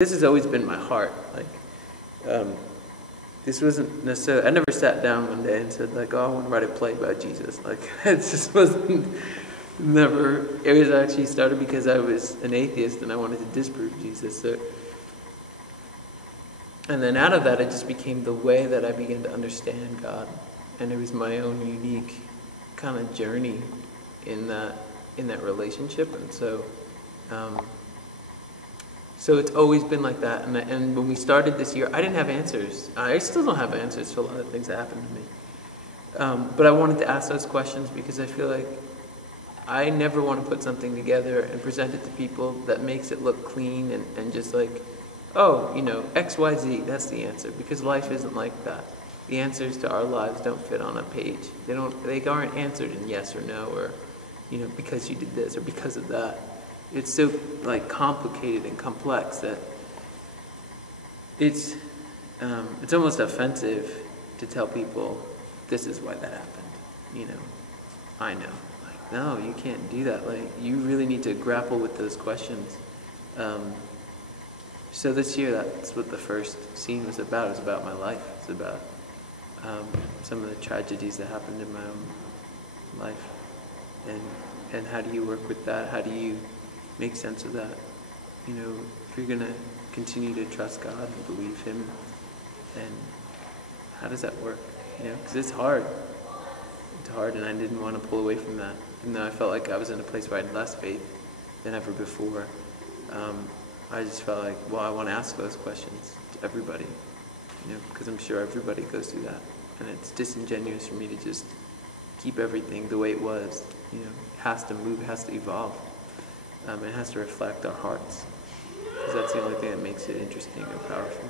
This has always been my heart. This wasn't necessarily, I never sat down one day and said like, oh, I want to write a play about Jesus. It just wasn't, never. It was actually started because I was an atheist and I wanted to disprove Jesus. And then out of that, it just became the way that I began to understand God. And it was my own unique kind of journey in that relationship. And so it's always been like that. And when we started this year, I didn't have answers. I still don't have answers to a lot of things that happened to me. But I wanted to ask those questions because I feel like I never want to put something together and present it to people that makes it look clean and just like, oh, X, Y, Z, that's the answer. Because life isn't like that. The answers to our lives don't fit on a page. They aren't answered in yes or no or, because you did this or because of that. It's so complicated and complex that it's almost offensive to tell people this is why that happened. I know. No, you can't do that. You really need to grapple with those questions. So this year, that's what the first scene was about. It was about my life. It's about some of the tragedies that happened in my own life, and how do you work with that? How do you make sense of that? If you're gonna continue to trust God and believe Him, then how does that work? Because it's hard. It's hard, and I didn't want to pull away from that. Even though I felt like I was in a place where I had less faith than ever before, I just felt like, well, I want to ask those questions to everybody, because I'm sure everybody goes through that, and it's disingenuous for me to just keep everything the way it was. It has to move, it has to evolve. It has to reflect our hearts, because that's the only thing that makes it interesting or powerful.